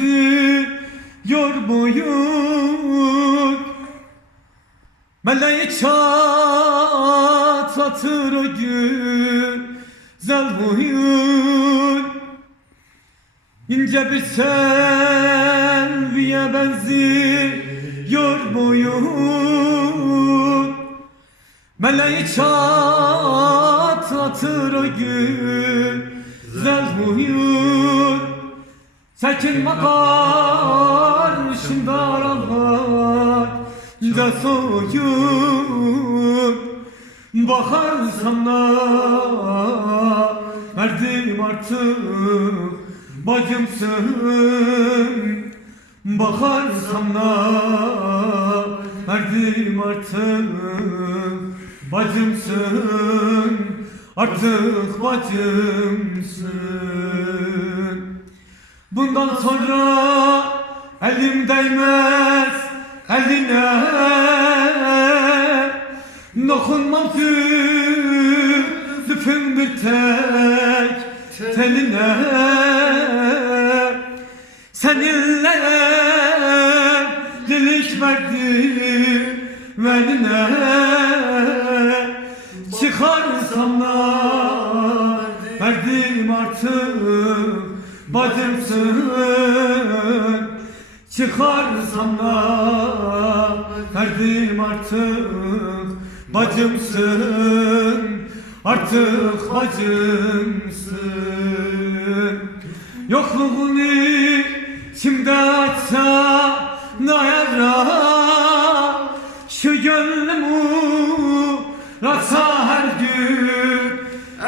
benziyor boyun. Meleği çatlatır o güzel boyun. İnce bir selviye benziyor boyun. Meleği çatlatır o güzel boyun. Sakin karşında aralarca soyun. Bakarsam da verdim artık bacımsın. Bakarsam da verdim artık bacımsın. Artık bacımsın. Bundan sonra elim değmez eline, dokunmam zülfün bir tek teline. Seninle dilik merdivenine çıkarsam da verdim artık bacımsın. Çıkarsam da verdim artık bacımsın. Artık bacımsın. Yokluğunu içimde açsa da yara, şu gönlümü rasa her gün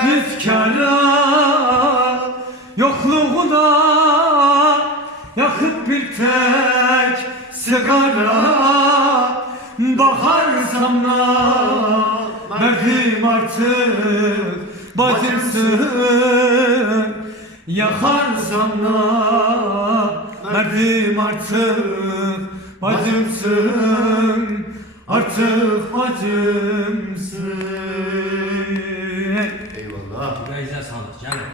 rüzgara. Yokluğuna yakıp bir tek sigara. Bakarsam da verdim artık bacımsın. Yakarsam da verdim artık bacımsın. Artık bacımsın. Eyvallah. Güzel sağlık canım.